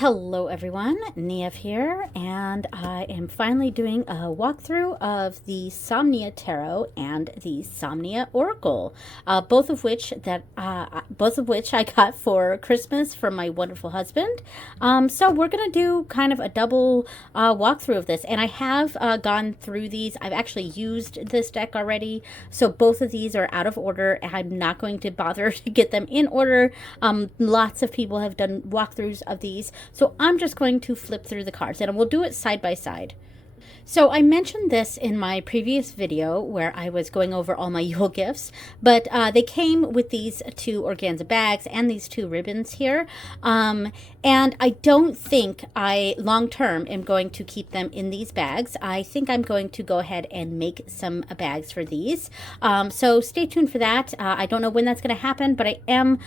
Hello everyone, Niev here, and I am finally doing a walkthrough of the Somnia Tarot and the Somnia Oracle, both of which I got for Christmas from my wonderful husband. So we're gonna do kind of a double walkthrough of this, and I have gone through these. I've actually used this deck already, so both of these are out of order. I'm not going to bother to get them in order. Lots of people have done walkthroughs of these. So I'm just going to flip through the cards and we'll do it side by side. So I mentioned this in my previous video where I was going over all my Yule gifts, but they came with these two organza bags and these two ribbons here. And I don't think I long-term am going to keep them in these bags. I think I'm going to go ahead and make some bags for these. So stay tuned for that. I don't know when that's going to happen, but I am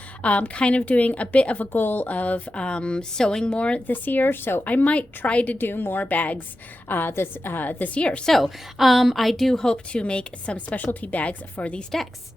kind of doing a bit of a goal of sewing more this year. So I might try to do more bags this year. So I do hope to make some specialty bags for these decks.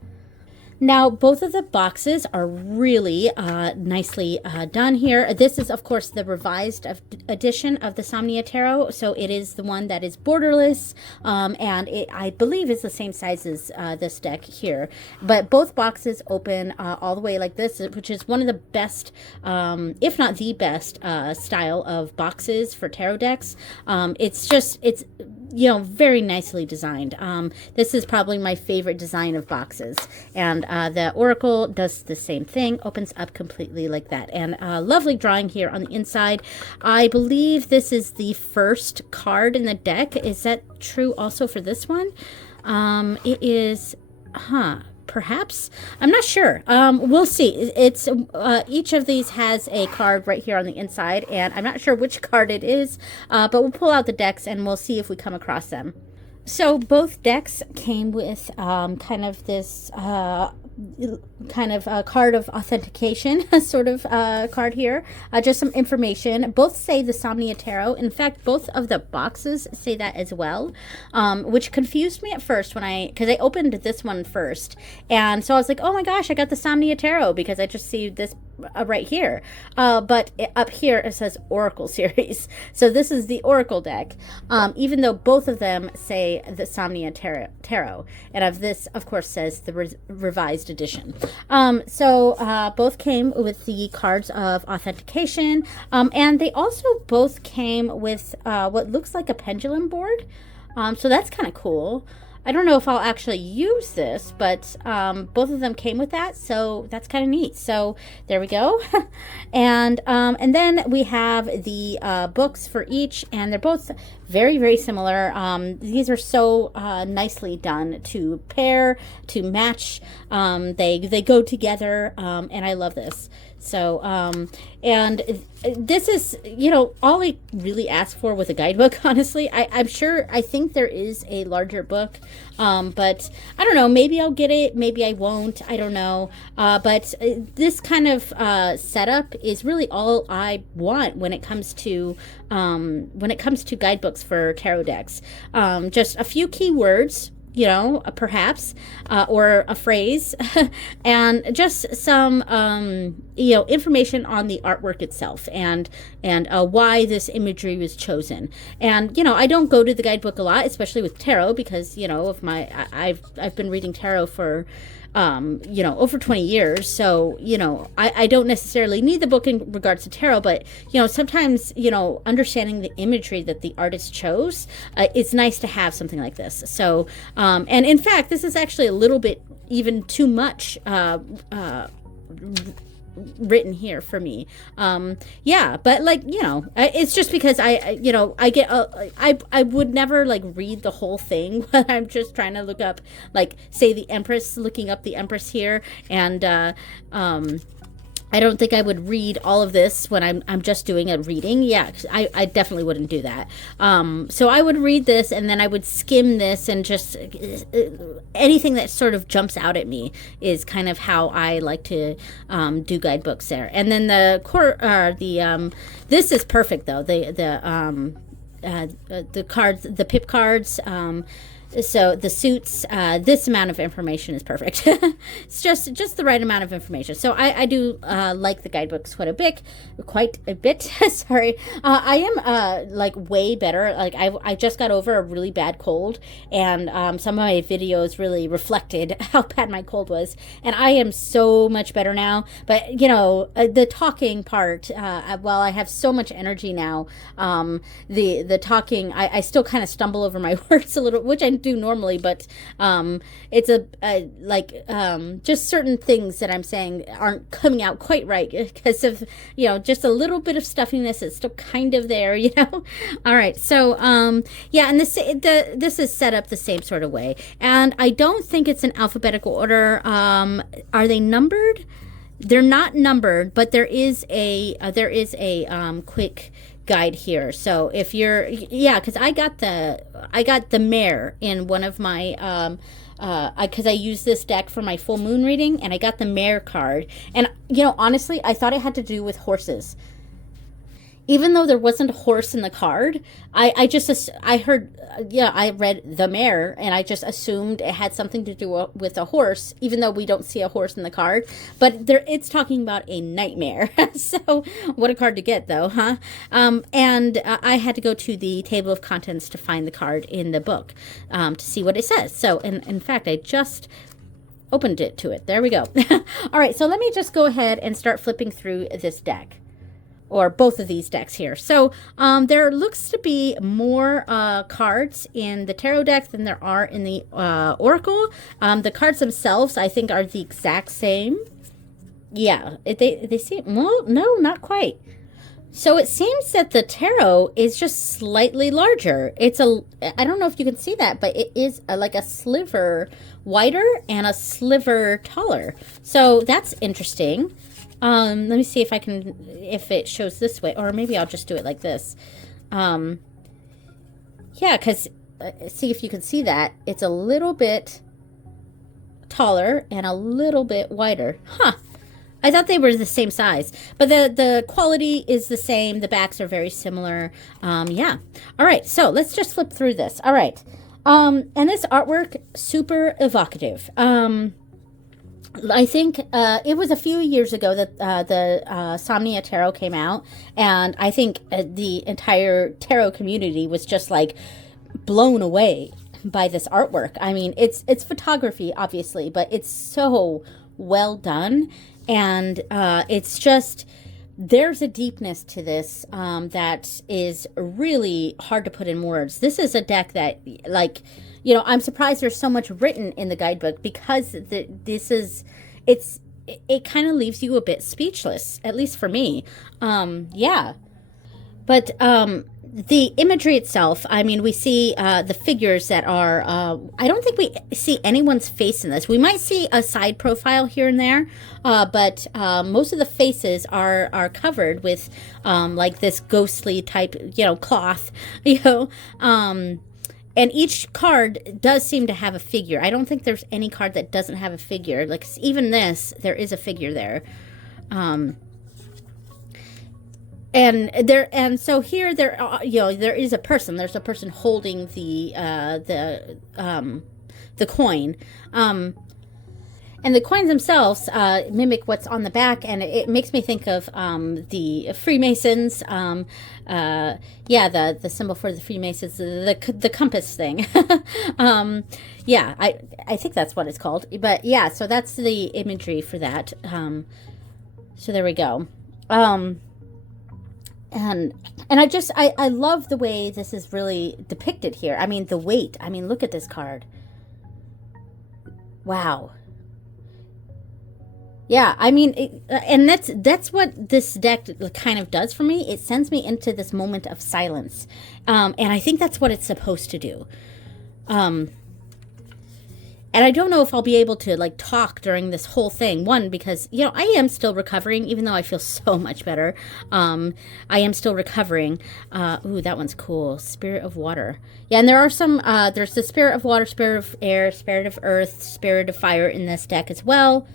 Now, both of the boxes are really nicely done here. This is, of course, the revised edition of the Somnia Tarot. So it is the one that is borderless, and it, I believe, is the same size as this deck here. But both boxes open all the way like this, which is one of the best, if not the best, style of boxes for tarot decks. It's you know, very nicely designed. This is probably my favorite design of boxes. And the Oracle does the same thing, opens up completely like that. And lovely drawing here on the inside. I believe this is the first card in the deck. Is that true also for this one? It is, perhaps, I'm not sure. We'll see. It's each of these has a card right here on the inside, and I'm not sure which card it is, but we'll pull out the decks and we'll see if we come across them. So both decks came with kind of this card of authentication sort of card here, just some information. Both say the Somnia Tarot. In fact, both of the boxes say that as well, which confused me at first because I opened this one first, and so I was like, oh my gosh, I got the Somnia Tarot because I just see this right here, but up here it says Oracle series, so this is the Oracle deck, even though both of them say the Somnia Tarot, and of this, of course, says the revised edition. So both came with the cards of authentication, and they also both came with what looks like a pendulum board, so that's kind of cool. I don't know if I'll actually use this, but both of them came with that, so that's kind of neat. So there we go. And then we have the books for each, and they're both very, very similar. These are so nicely done to pair, to match. They go together, and I love this. So, and this is, you know, all I really asked for was a guidebook, honestly. I think there is a larger book, but I don't know, maybe I'll get it, maybe I won't, I don't know. But this kind of setup is really all I want when it comes to guidebooks for tarot decks. Just a few keywords, you know, perhaps, or a phrase, and just some, you know, information on the artwork itself, and why this imagery was chosen. And, you know, I don't go to the guidebook a lot, especially with tarot, because, you know, I've been reading tarot for, you know, over 20 years. So, you know, I don't necessarily need the book in regards to tarot, but, you know, sometimes, you know, understanding the imagery that the artist chose, it's nice to have something like this. So, and in fact, this is actually a little bit even too much, written here for me. Yeah, but like, you know, it's just because I would never like read the whole thing when I'm just trying to look up, like, say the Empress, looking up the Empress here, and I don't think I would read all of this when I'm just doing a reading. Yeah, I definitely wouldn't do that. So I would read this, and then I would skim this, and just anything that sort of jumps out at me is kind of how I like to do guidebooks there. And then this is perfect though. The cards, the pip cards. So the suits, this amount of information is perfect. It's just the right amount of information. So I do like the guidebooks quite a bit. Sorry, I am like way better. Like I just got over a really bad cold, and some of my videos really reflected how bad my cold was, and I am so much better now. But you know, the talking part, while I have so much energy now, the talking, I still kind of stumble over my words a little, which I do normally, but it's just certain things that I'm saying aren't coming out quite right because of, you know, just a little bit of stuffiness. It's still kind of there, you know. All right, so yeah, and this is set up the same sort of way, and I don't think it's in alphabetical order. Are they numbered? They're not numbered, but there is a quick guide here. So if you're, yeah, because I got the mare in one of my because I use this deck for my full moon reading, and I got the mare card, and you know, honestly, I thought it had to do with horses. Even though there wasn't a horse in the card, I heard, yeah, I read the mare, and I just assumed it had something to do with a horse, even though we don't see a horse in the card. But it's talking about a nightmare. So what a card to get, though, huh? And I had to go to the table of contents to find the card in the book to see what it says. So, in fact, I just opened it to it. There we go. All right, so let me just go ahead and start flipping through this deck, or both of these decks here. So there looks to be more cards in the tarot deck than there are in the oracle. The cards themselves, I think, are the exact same. Yeah, they seem, well, no, not quite. So it seems that the tarot is just slightly larger. I don't know if you can see that, but it is like a sliver wider and a sliver taller. So that's interesting. Let me see if it shows this way, or maybe I'll just do it like this. Yeah, because see if you can see that. It's a little bit taller and a little bit wider. Huh. I thought they were the same size, but the quality is the same. The backs are very similar. Yeah. All right, so let's just flip through this. All right. And this artwork, super evocative. I think it was a few years ago that the Somnia Tarot came out, and I think the entire tarot community was just like blown away by this artwork. I mean, it's photography, obviously, but it's so well done, and it's just, there's a deepness to this that is really hard to put in words. This is a deck that, like, you know, I'm surprised there's so much written in the guidebook, because it kind of leaves you a bit speechless, at least for me. Yeah. But the imagery itself, I mean, we see the figures that are, I don't think we see anyone's face in this. We might see a side profile here and there, but most of the faces are covered with like this ghostly type, you know, cloth, you know, and each card does seem to have a figure. I don't think there's any card that doesn't have a figure. Like, even this, there is a figure there. And so here you know, there is a person. There's a person holding the coin. And the coins themselves mimic what's on the back, and it makes me think of the Freemasons. Yeah, the symbol for the Freemasons, the compass thing. Yeah, I think that's what it's called. But yeah, so that's the imagery for that. So there we go. And I love the way this is really depicted here. I mean, the weight. I mean, look at this card. Wow. Yeah, I mean, and that's what this deck kind of does for me. It sends me into this moment of silence, and I think that's what it's supposed to do. And I don't know if I'll be able to like talk during this whole thing. One, because, you know, I am still recovering, even though I feel so much better. I am still recovering. Ooh, that one's cool. Spirit of water. Yeah, and there are some. There's the spirit of water, spirit of air, spirit of earth, spirit of fire in this deck as well.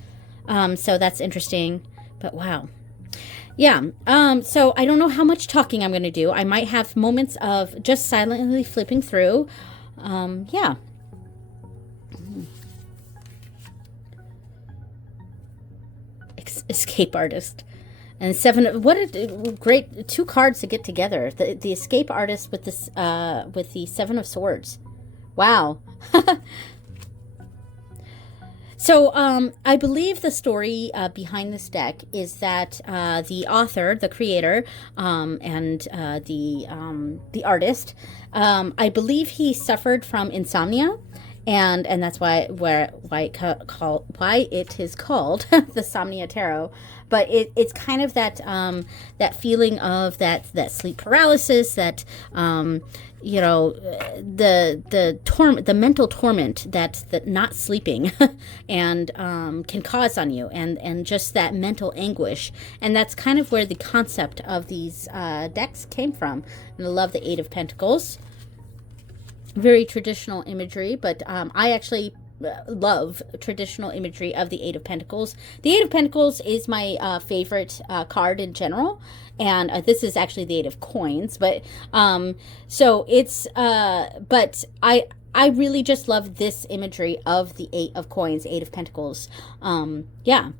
So that's interesting, but wow. Yeah. So I don't know how much talking I'm going to do. I might have moments of just silently flipping through. Yeah. escape artist. And 7, what a great 2 cards to get together. The escape artist with this with the 7 of Swords. Wow. So I believe the story behind this deck is that the author, the creator, and the artist, I believe he suffered from insomnia, and that's why it is called the Somnia Tarot. But it's kind of that that feeling of that sleep paralysis, that you know, the mental torment that not sleeping and can cause on you, and just that mental anguish. And that's kind of where the concept of these decks came from. And I love the 8 of Pentacles. Very traditional imagery, but I actually love traditional imagery of the 8 of Pentacles. The 8 of Pentacles is my favorite card in general, and this is actually the 8 of Coins, but so it's but I really just love this imagery of the 8 of Coins, 8 of Pentacles. Yeah.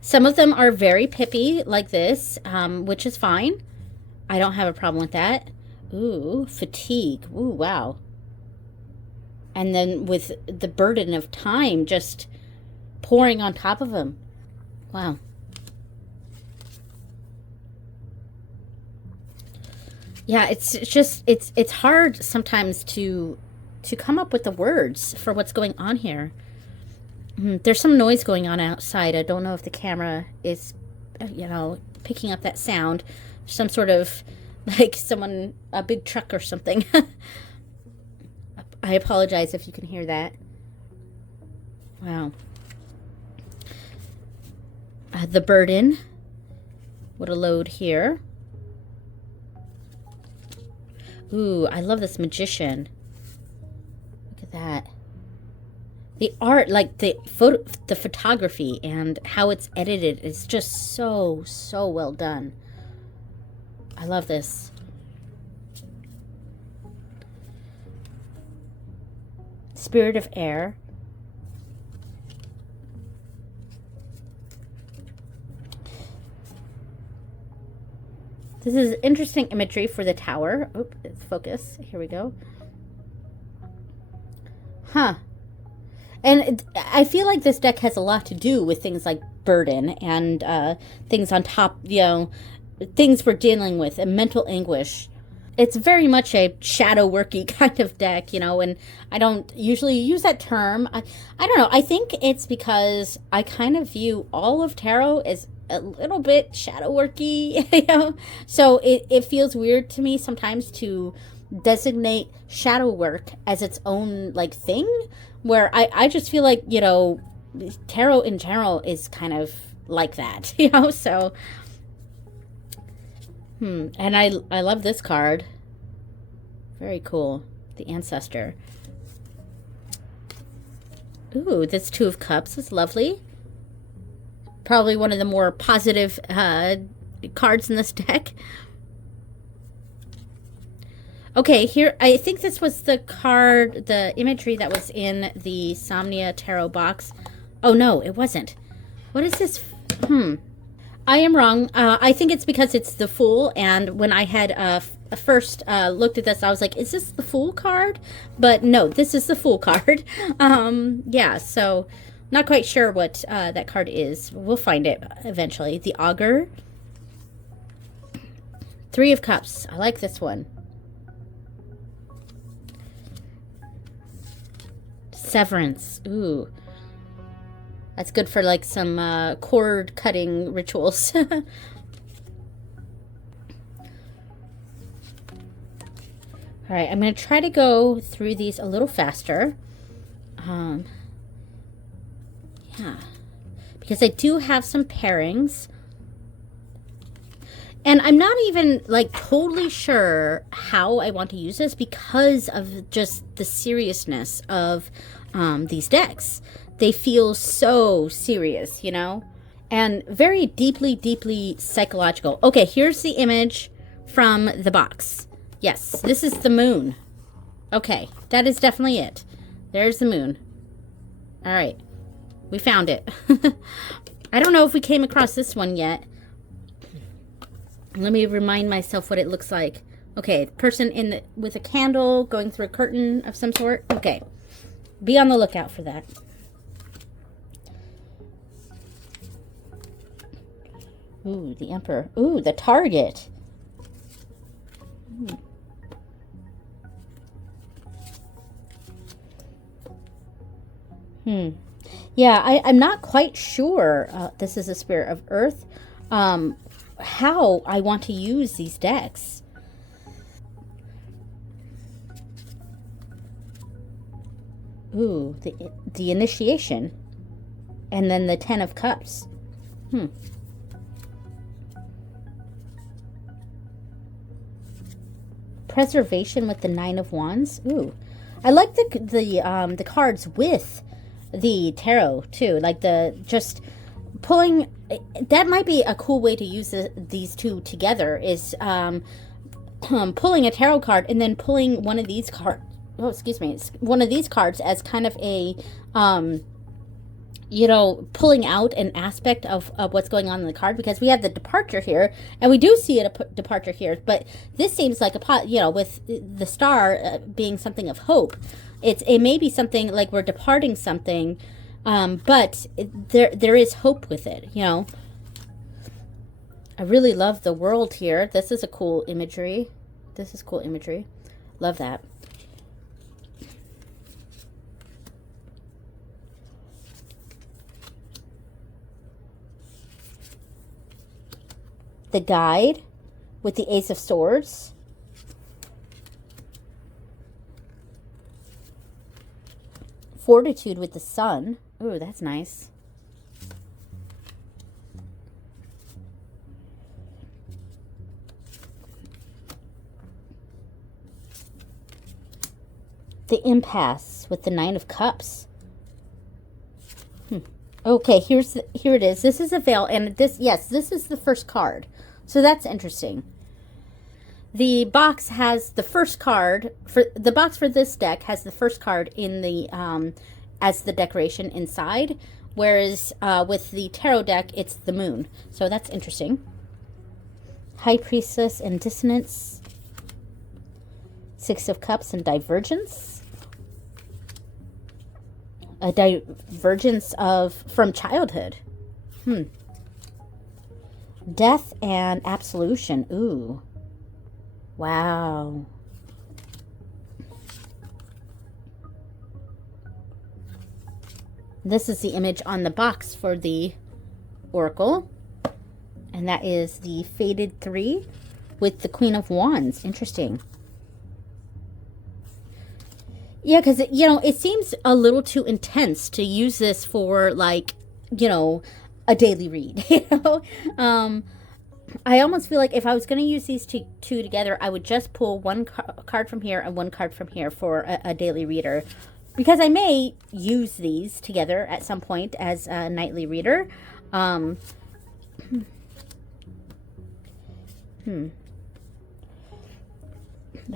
Some of them are very pippy, like this, which is fine. I don't have a problem with that. Ooh, fatigue. Ooh, wow. And then with the burden of time just pouring on top of him. Wow. Yeah, it's hard sometimes to come up with the words for what's going on here. There's some noise going on outside. I don't know if the camera is, you know, picking up that sound. Some sort of, like someone, a big truck or something. I apologize if you can hear that. Wow. The burden. What a load here. Ooh, I love this magician. Look at that. The art, like the photography and how it's edited is just so well done. I love this. Spirit of Air. This is interesting imagery for the Tower. Oop, focus. Here we go. Huh. And I feel like this deck has a lot to do with things like burden and things on top, you know, things we're dealing with, and mental anguish. It's very much a shadow worky kind of deck, you know, and I don't usually use that term. I don't know. I think it's because I kind of view all of tarot as a little bit shadow worky, you know, so it feels weird to me sometimes to designate shadow work as its own like thing, where I just feel like, you know, tarot in general is kind of like that, you know, so and I love this card. Very cool. The Ancestor. Ooh, this 2 of Cups is lovely. Probably one of the more positive cards in this deck. Okay, here, I think this was the card, the imagery that was in the Somnia Tarot box. Oh, no, it wasn't. What is this? I am wrong. I think it's because it's the Fool, and when I had first looked at this, I was like, is this the Fool card? But no, this is the Fool card. Yeah, so not quite sure what that card is. We'll find it eventually. The Augur. 3 of Cups. I like this one. Severance. Ooh. That's good for like some cord cutting rituals. All right, I'm going to try to go through these a little faster. Yeah. Because I do have some pairings. And I'm not even like totally sure how I want to use this because of just the seriousness of these decks. They feel so serious, you know, and very deeply psychological. Okay, here's the image from the box. Yes, this is the moon. Okay, that is definitely it. There's the moon. All right. We found it. I don't know if we came across this one yet. Let me remind myself what it looks like. Okay, person with a candle going through a curtain of some sort. Okay. Be on the lookout for that. Ooh, the Emperor. Ooh, the Target. Yeah, I'm not quite sure. This is a Spirit of Earth. How I want to use these decks. Ooh, the Initiation. And then the Ten of Cups. Preservation with the Nine of Wands. Ooh. I like the cards with the tarot too. Like just pulling. That might be a cool way to use these two together. Is pulling a tarot card and then pulling one of these cards. Oh, excuse me. It's one of these cards as kind of a pulling out an aspect of what's going on in the card, because we have the departure here, and we do see a departure here, but this seems like with the star being something of hope. It may be something like we're departing something, but there is hope with it, I really love the world here. This is a cool imagery. This is cool imagery. Love that. The Guide with the Ace of Swords. Fortitude with the Sun. Ooh, that's nice. The Impasse with the Nine of Cups. Okay, here it is. This is a veil, and this is the first card. So that's interesting. The box has the first card the box for this deck has the first card in the as the decoration inside, whereas with the tarot deck it's the moon. So that's interesting. High Priestess and Dissonance. Six of Cups and Divergence. A divergence from childhood. Death and Absolution. Ooh. Wow. This is the image on the box for the Oracle. And that is the Faded 3 with the Queen of Wands. Interesting. Yeah, because, it seems a little too intense to use this for, like, a daily read, I almost feel like if I was going to use these two together, I would just pull one card from here and one card from here for a daily reader, because I may use these together at some point as a nightly reader. The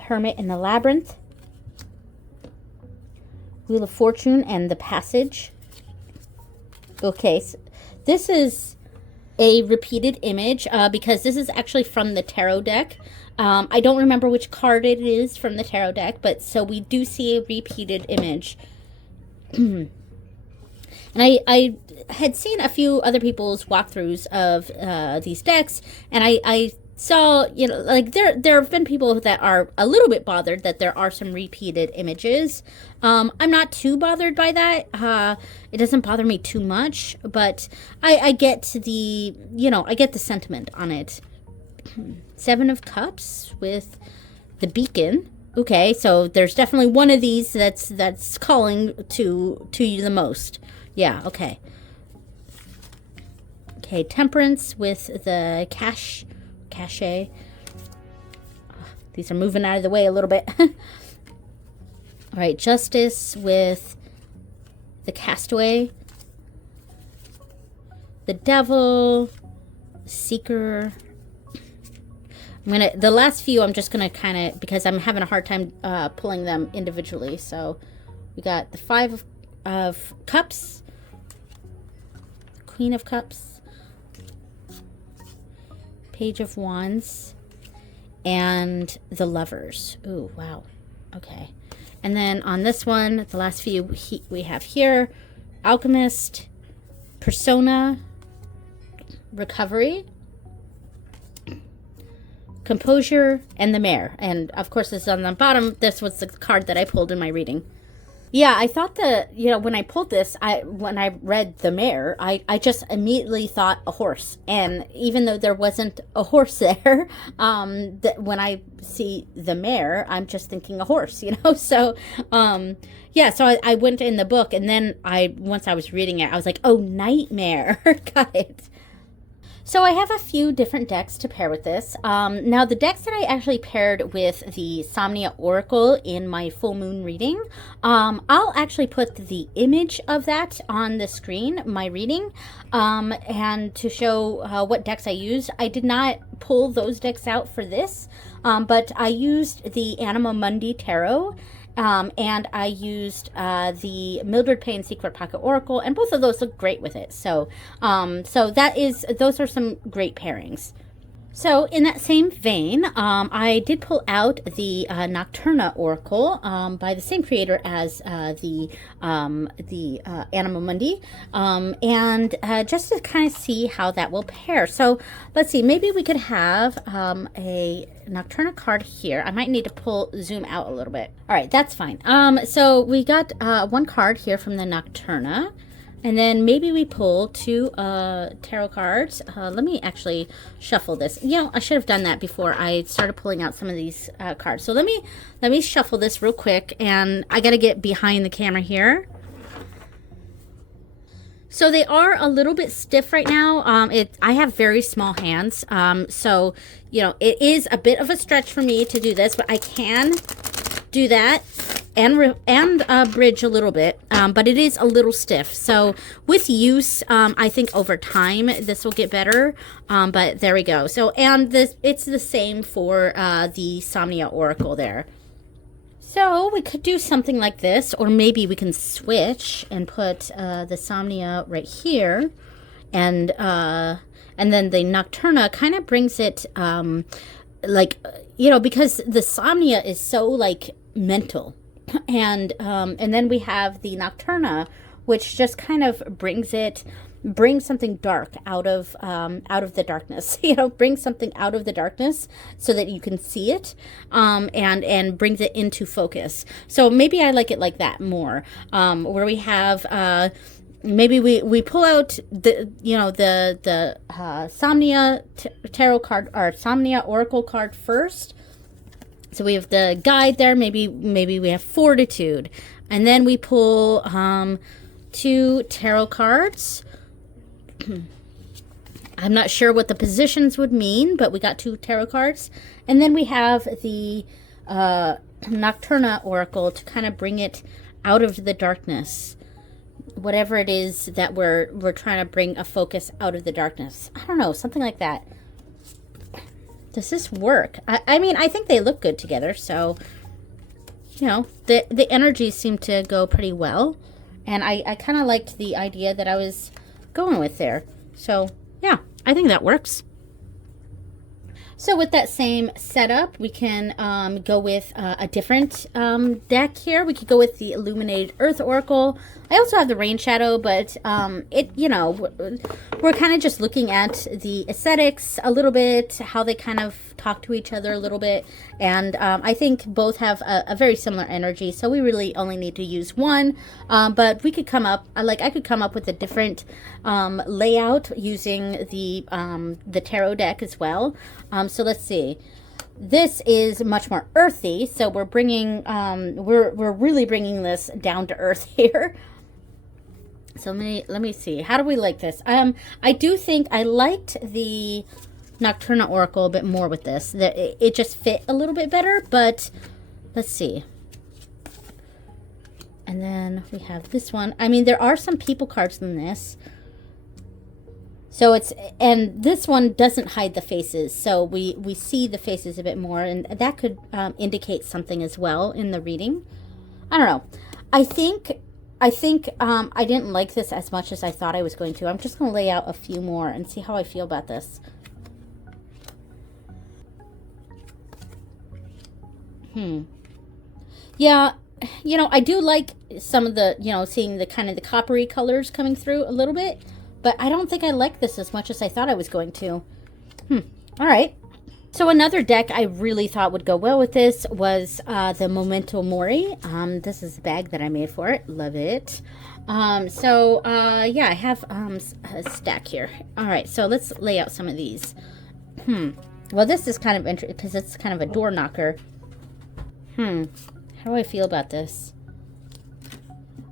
Hermit and the Labyrinth. Wheel of Fortune and the Passage. Okay, so this is a repeated image because this is actually from the tarot deck. I don't remember which card it is from the tarot deck, but so we do see a repeated image. And I had seen a few other people's walkthroughs of these decks, and I saw, like there have been people that are a little bit bothered that there are some repeated images. I'm not too bothered by that. It doesn't bother me too much, but I get the, I get the sentiment on it. Seven of Cups with the Beacon. Okay, so there's definitely one of these that's calling to you the most. Yeah, okay. Okay, Temperance with the Cachet. These are moving out of the way a little bit. All right, Justice with the Castaway. The Devil. Seeker. The last few I'm just gonna kind of, because I'm having a hard time pulling them individually, so We got the Five of Cups, Queen of Cups, Page of Wands, and the Lovers. Ooh, wow. Okay. And then on this one, the last few we have here, Alchemist, Persona, Recovery, Composure, and the Mayor. And of course, this is on the bottom. This was the card that I pulled in my reading. Yeah, I thought when I pulled this, when I read the Mayor, I just immediately thought a horse. And even though there wasn't a horse there, when I see the Mayor, I'm just thinking a horse, So, yeah, so I went in the book, and then once I was reading it, I was like, oh, Nightmare. Got it. So I have a few different decks to pair with this. Now, the decks that I actually paired with the Somnia Oracle in my full moon reading, I'll actually put the image of that on the screen, my reading, and to show what decks I used. I did not pull those decks out for this, but I used the Anima Mundi Tarot, and I used the Mildred Payne Secret Pocket Oracle, and both of those look great with it. So, those are some great pairings. So in that same vein, I did pull out the Nocturna Oracle by the same creator as the Anima Mundi, and just to kind of see how that will pair. So let's see, maybe we could have a Nocturna card here. I might need to zoom out a little bit. All right, that's fine. So we got one card here from the Nocturna. And then maybe we pull two tarot cards. Let me actually shuffle this. I should have done that before I started pulling out some of these cards. So let me shuffle this real quick, and I got to get behind the camera here. So they are a little bit stiff right now. I have very small hands, so it is a bit of a stretch for me to do this, but I can do that and bridge a little bit, but it is a little stiff. So with use, I think over time this will get better. But there we go. So it's the same for the Somnia Oracle there. So we could do something like this, or maybe we can switch and put the Somnia right here, and then the Nocturna kind of brings it because the Somnia is so like mental. And then we have the Nocturna, which just kind of brings something dark out of the darkness. Brings something out of the darkness so that you can see it, and brings it into focus. So maybe I like it like that more, where we have maybe we pull out the Somnia tarot card or Somnia Oracle card first. So we have the guide there. Maybe we have Fortitude, and then we pull two tarot cards. I'm not sure what the positions would mean, but we got two tarot cards, and then we have the Nocturna Oracle to kind of bring it out of the darkness, whatever it is that we're trying to bring a focus out of the darkness. I don't know, something like that. Does this work? I mean, I think they look good together, so, the energies seem to go pretty well, and I kind of liked the idea that I was going with there. So, yeah, I think that works. So with that same setup, we can go with a different deck here. We could go with the Illuminated Earth Oracle. I also have the Rain Shadow, but we're kind of just looking at the aesthetics a little bit, how they kind of talk to each other a little bit, and I think both have a very similar energy, so we really only need to use one, but we could come up, I could come up with a different layout using the tarot deck as well. So let's see. This is much more earthy, so we're bringing we're really bringing this down to earth here. So let me see. How do we like this? I do think I liked the Nocturna Oracle a bit more with this. It just fit a little bit better, but let's see. And then we have this one. I mean, there are some people cards in this. So and this one doesn't hide the faces, so we see the faces a bit more, and that could indicate something as well in the reading. I don't know. I think I didn't like this as much as I thought I was going to. I'm just going to lay out a few more and see how I feel about this. Yeah, you know, I do like some of the, you know, seeing the kind of the coppery colors coming through a little bit, but I don't think I like this as much as I thought I was going to. All right. So another deck I really thought would go well with this was the Memento Mori. This is the bag that I made for it. Love it. Yeah, I have a stack here. All right, so let's lay out some of these. Well, this is kind of interesting because it's kind of a door knocker. How do I feel about this?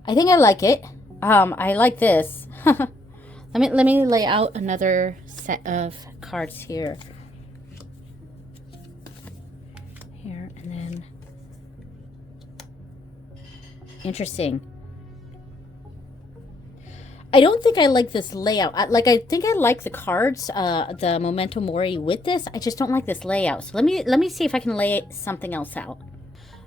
I think I like it. I like this. Let me lay out another set of cards here. And then interesting. I don't think I like this layout. I think I like the cards, the Memento Mori with this. I just don't like this layout. So let me see if I can lay something else out.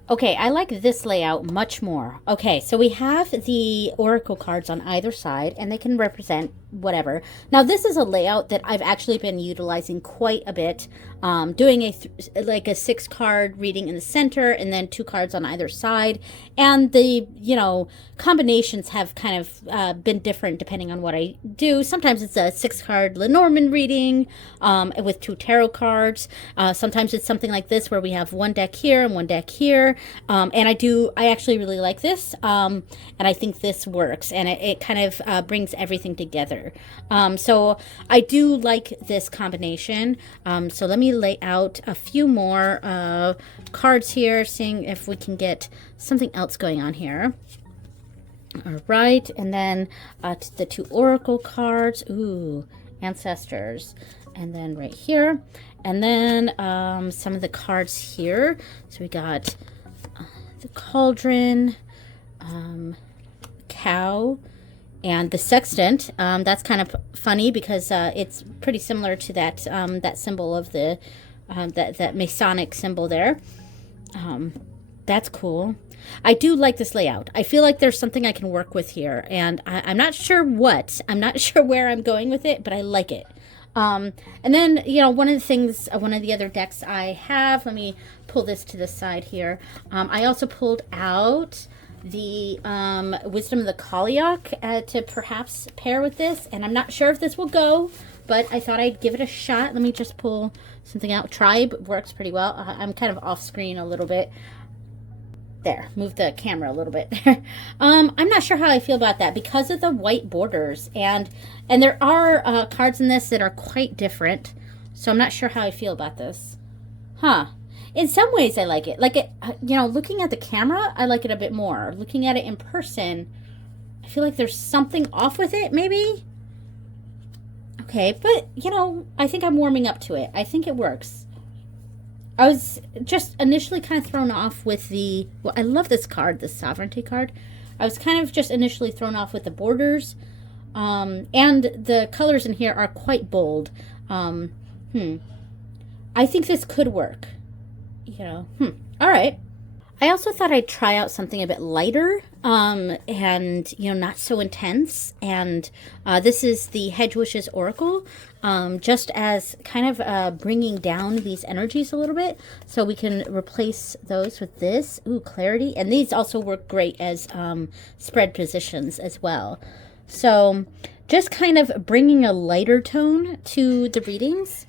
Okay, I like this layout much more. Okay, so we have the oracle cards on either side, and they can represent whatever. Now, this is a layout that I've actually been utilizing quite a bit, doing a 6-card reading in the center, and then 2 cards on either side. And the, you know, combinations have kind of been different depending on what I do. Sometimes it's a 6-card Lenormand reading with 2 tarot cards. Sometimes it's something like this where we have 1 deck here and 1 deck here. And I actually really like this, and I think this works, and it kind of brings everything together. So I do like this combination. So let me lay out a few more cards here, seeing if we can get something else going on here. All right, and then the 2 oracle cards. Ooh, ancestors. And then right here, and then some of the cards here. So we got the cauldron, cow, and the sextant. That's kind of funny because it's pretty similar to that that symbol of the that Masonic symbol there. That's cool. I do like this layout. I feel like there's something I can work with here, and I'm not sure what. I'm not sure where I'm going with it, but I like it. And then, you know, one of the other decks I have, let me pull this to the side here. I also pulled out the Wisdom of the Kaliak to perhaps pair with this, and I'm not sure if this will go, but I thought I'd give it a shot. Let me just pull something out. Tribe works pretty well. I'm kind of off screen a little bit. There, move the camera a little bit. I'm not sure how I feel about that because of the white borders, and there are cards in this that are quite different, so I'm not sure how I feel about this. In some ways I like it. Like it, you know, looking at the camera, I like it a bit more. Looking at it in person, I feel like there's something off with it, maybe? Okay, but, you know, I think I'm warming up to it. I think it works. I was just initially kind of thrown off with the, well, I love this card, the sovereignty card. I was kind of just initially thrown off with the borders. And the colors in here are quite bold. I think this could work. You know, all right. I also thought I'd try out something a bit lighter, and, you know, not so intense. And this is the Hedge Wishes Oracle, just as kind of bringing down these energies a little bit. So we can replace those with this. Ooh, Clarity. And these also work great as spread positions as well. So just kind of bringing a lighter tone to the readings.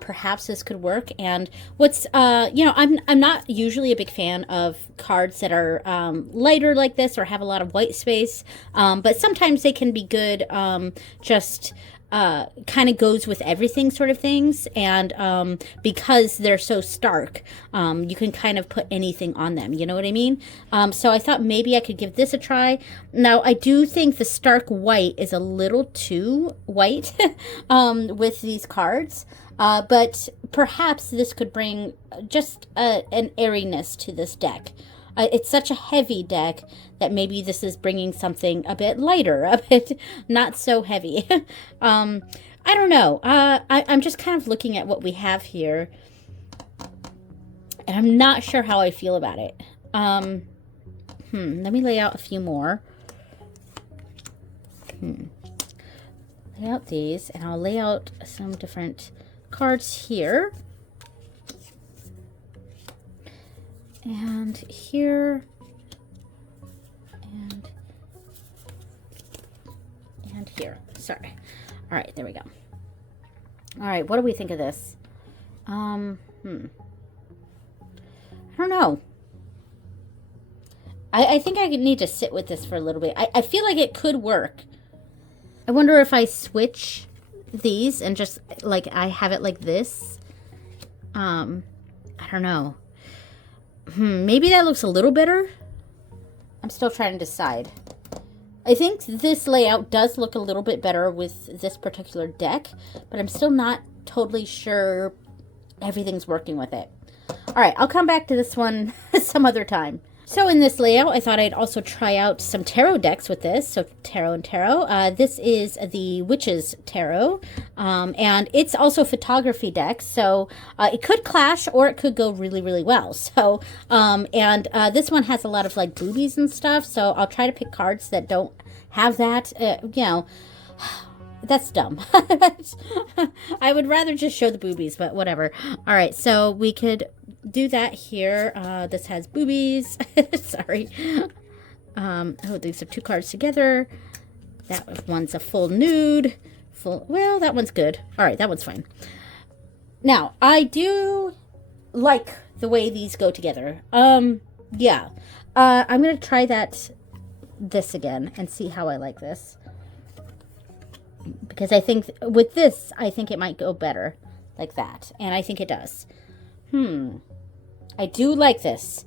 Perhaps this could work. And what's, you know, I'm not usually a big fan of cards that are lighter like this or have a lot of white space, but sometimes they can be good, just kind of goes with everything sort of things. And because they're so stark, you can kind of put anything on them. You know what I mean? So I thought maybe I could give this a try. Now, I do think the stark white is a little too white with these cards. But perhaps this could bring just an airiness to this deck. It's such a heavy deck that maybe this is bringing something a bit lighter, a bit not so heavy. I don't know. I'm just kind of looking at what we have here, and I'm not sure how I feel about it. Let me lay out a few more. Lay out these, and I'll lay out some different cards here. And here. And here. Sorry. All right, there we go. All right, what do we think of this? I don't know. I think I need to sit with this for a little bit. I feel like it could work. I wonder if I switch these and just, like, I have it like this. I don't know. Maybe that looks a little better. I'm still trying to decide. I think this layout does look a little bit better with this particular deck, but I'm still not totally sure everything's working with it. All right, I'll come back to this one some other time. So in this layout, I thought I'd also try out some tarot decks with this. So tarot and tarot. This is the Witches Tarot, and it's also a photography deck. So it could clash or it could go really, really well. So this one has a lot of like boobies and stuff. So I'll try to pick cards that don't have that. You know, that's dumb. I would rather just show the boobies, but whatever. All right, so we could do that here. This has boobies. Sorry. Oh, these are two cards together. That one's a full nude. Well, that one's good. All right, that one's fine. Now, I do like the way these go together. Yeah. I'm going to try this again and see how I like this. Because I think with this, I think it might go better like that. And I think it does. I do like this.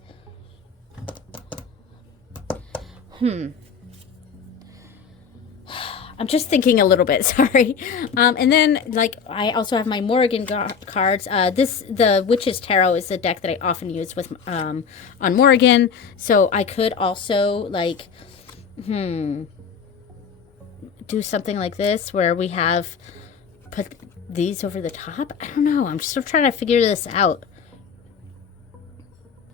I'm just thinking a little bit, sorry. And then, like, I also have my Morrigan cards. The Witches Tarot is a deck that I often use with on Morrigan. So I could also, like, do something like this where we have put these over the top. I don't know. I'm still trying to figure this out.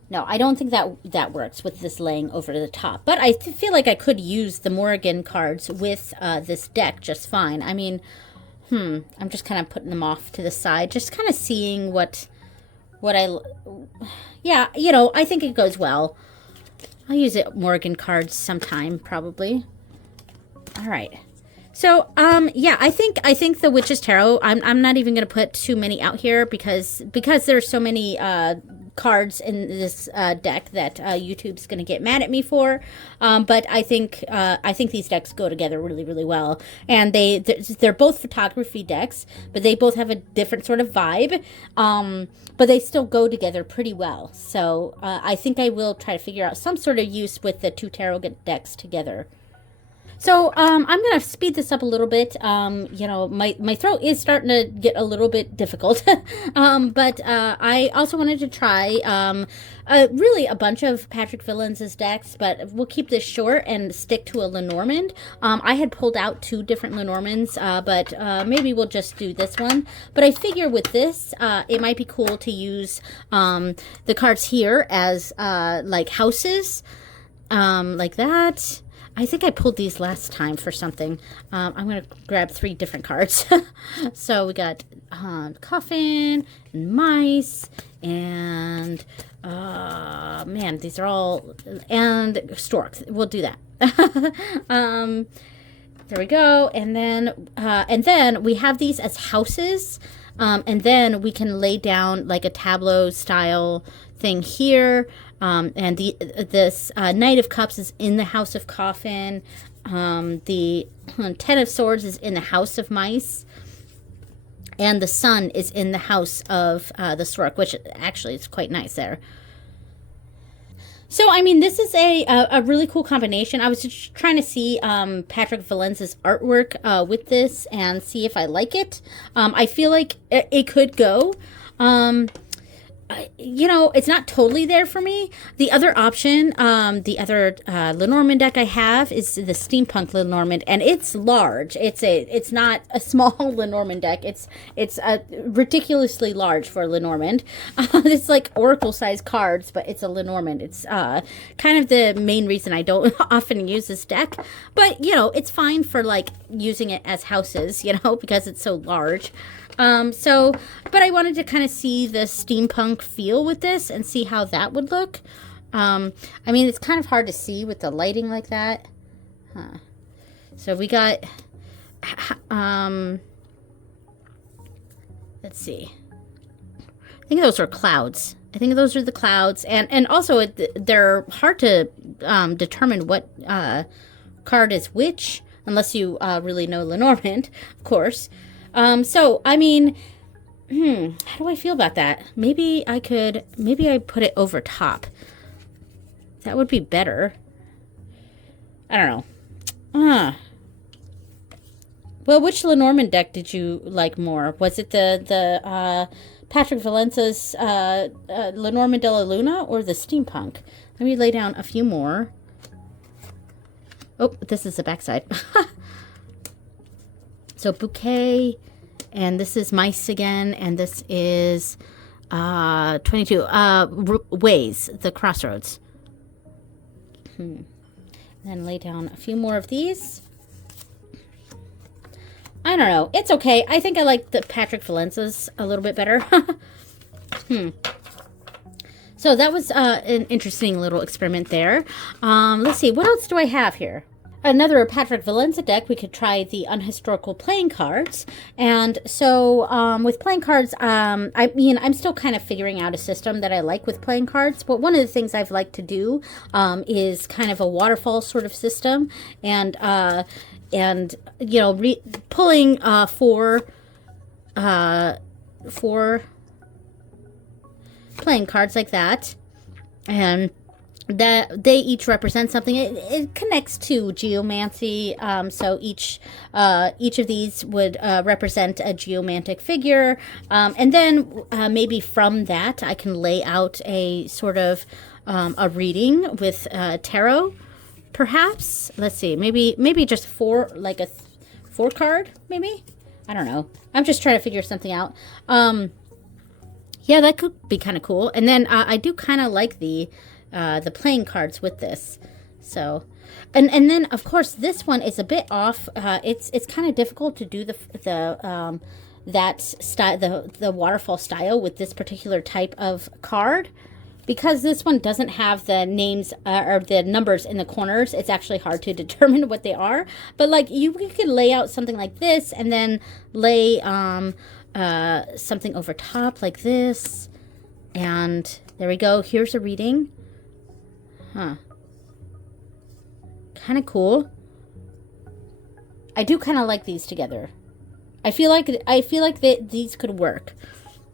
No, I don't think that works with this laying over the top. But I feel like I could use the Morrigan cards with this deck just fine. I mean, I'm just kind of putting them off to the side, just kind of seeing what yeah, you know, I think it goes well. I'll use it Morrigan cards sometime, probably. All right. So, yeah, I think the Witches Tarot, I'm not even going to put too many out here because there's so many cards in this deck that YouTube's going to get mad at me for. But I think these decks go together really, really well. And they're both photography decks, but they both have a different sort of vibe. But they still go together pretty well. So, I think I will try to figure out some sort of use with the two tarot decks together. So, I'm going to speed this up a little bit. You know, my throat is starting to get a little bit difficult. But I also wanted to try really a bunch of Patrick Villens' decks, but we'll keep this short and stick to a Lenormand. I had pulled out 2 different Lenormands, but maybe we'll just do this one. But I figure with this, it might be cool to use the cards here as like houses, like that. I think I pulled these last time for something. I'm going to grab 3 different cards. So we got coffin and mice and, man, these are all, and stork. We'll do that. There we go. And then we have these as houses. And then we can lay down like a tableau style thing here. And this Knight of Cups is in the House of Coffin. The Ten of Swords is in the House of Mice. And the Sun is in the House of the Stork, which actually is quite nice there. So, I mean, this is a really cool combination. I was just trying to see Patrick Villens' artwork with this and see if I like it. I feel like it could go. you know, it's not totally there for me. The other option, the other Lenormand deck I have is the Steampunk Lenormand, and it's large. It's not a small Lenormand deck. It's ridiculously large for a Lenormand. It's like Oracle size cards, but it's a Lenormand. It's kind of the main reason I don't often use this deck. But you know, it's fine for like using it as houses, you know, because it's so large. But I wanted to kind of see the steampunk feel with this and see how that would look. I mean, it's kind of hard to see with the lighting like that. So we got, let's see. I think those are clouds. I think those are the clouds. And also they're hard to, determine what, card is which, unless you, really know Lenormand, of course. So, I mean, how do I feel about that? Maybe I put it over top. That would be better. I don't know. Well, which Lenormand deck did you like more? Was it the Patrick Valenza's, Lenormand de la Luna or the Steampunk? Let me lay down a few more. Oh, this is the backside. So Bouquet, and this is Mice again, and this is 22. Ways, the Crossroads. And then lay down a few more of these. I don't know. It's okay. I think I like the Patrick Valenza's a little bit better. So that was an interesting little experiment there. Let's see. What else do I have here? Another Patrick Valenza deck, we could try the Unhistorical Playing Cards. And so with playing cards, I mean, I'm still kind of figuring out a system that I like with playing cards. But one of the things I've liked to do is kind of a waterfall sort of system. And you know, pulling four playing cards like that. And that they each represent something. It connects to geomancy. So each of these would represent a geomantic figure, and then maybe from that I can lay out a sort of a reading with tarot, perhaps. Let's see, maybe just like a 4 card, maybe. I don't know. I'm just trying to figure something out. Yeah, that could be kind of cool. And then I do kind of like the playing cards with this. So, and then of course this one is a bit off. It's kind of difficult to do that style, the waterfall style with this particular type of card, because this one doesn't have the names or the numbers in the corners. It's actually hard to determine what they are. But like you could lay out something like this and then lay something over top like this, and there we go. Here's a reading. Kind of cool. I do kind of like these together. I feel like these could work.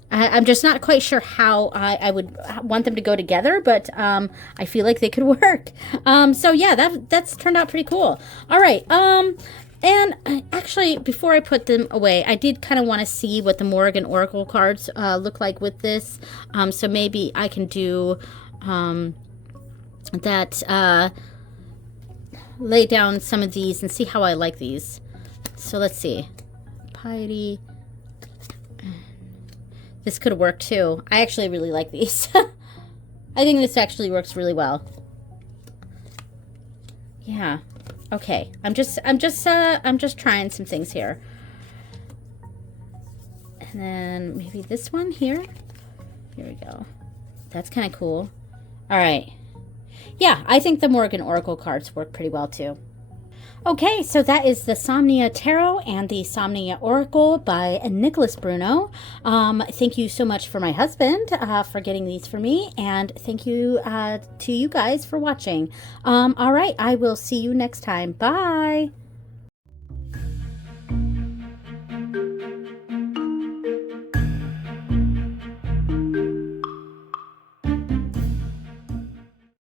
I'm just not quite sure how I would want them to go together, but I feel like they could work. So yeah, that's turned out pretty cool. All right. And actually, before I put them away, I did kind of want to see what the Morrigan Oracle cards look like with this. So maybe I can do that, lay down some of these and see how I like these. So let's see. Piety. This could work too. I actually really like these. I think this actually works really well. Yeah. Okay. I'm just trying some things here. And then maybe this one here. Here we go. That's kind of cool. All right. Yeah, I think the Morrigan Oracle cards work pretty well too. Okay, so that is the Somnia Tarot and the Somnia Oracle by Nicholas Bruno. Thank you so much for my husband for getting these for me, and thank you to you guys for watching. All right, I will see you next time. Bye!